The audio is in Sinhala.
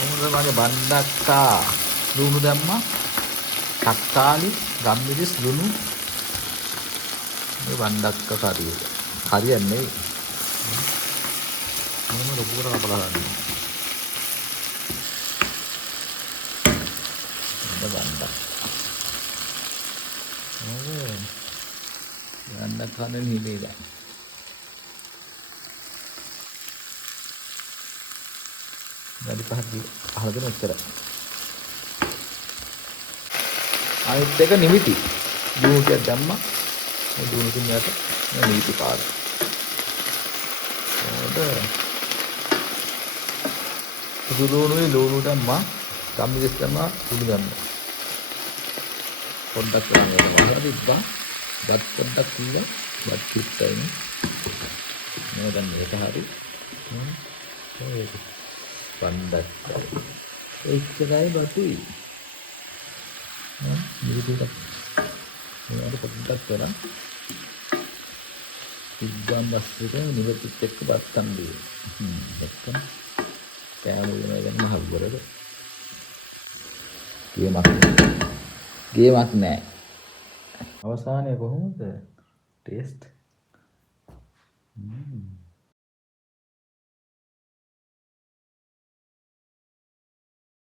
මොකද මගේ බණ්ඩක්කා ලුණු දැම්මා. තක්කාලි, ගම්මිරිස්, ලුණු මේ බණ්ඩක්ක කරිය. හරියන්නේ මොනම ලොකු කර කපලා ගන්න. බණ්ඩක්. බණ්ඩක් කන්නේ නිදේලා. වැඩි පහල දෙන උත්තර. අනිත් එක නිමිති. දුණු ටිකක් දැම්මා. මේ දුණු තුන යට මේ නිමිති පාද. සුදුලුණුයි ලුණු දැම්මා. ගම්මිරිස් දැම්මා. සුදු දැම්මා. පොඩ්ඩක් කරන් වහලා තිබ්බා. බත් පොඩ්ඩක් කිල්ල. බත් කිත්තයිනේ. මම දැන් මේක හරි. ඒක බණ්ඩක්ක. එච්චරයි බතුයි. මේක මේකට පොඩ්ඩක් කරන් තිබ්බන් දැස්සක නිරතිත් එක්ක බත්තම් දී. එක්කම කෑම වෙන ගන්න හවුරද. ගේමක් නෑ. අවසානයේ කොහොමද ටේස්ට්?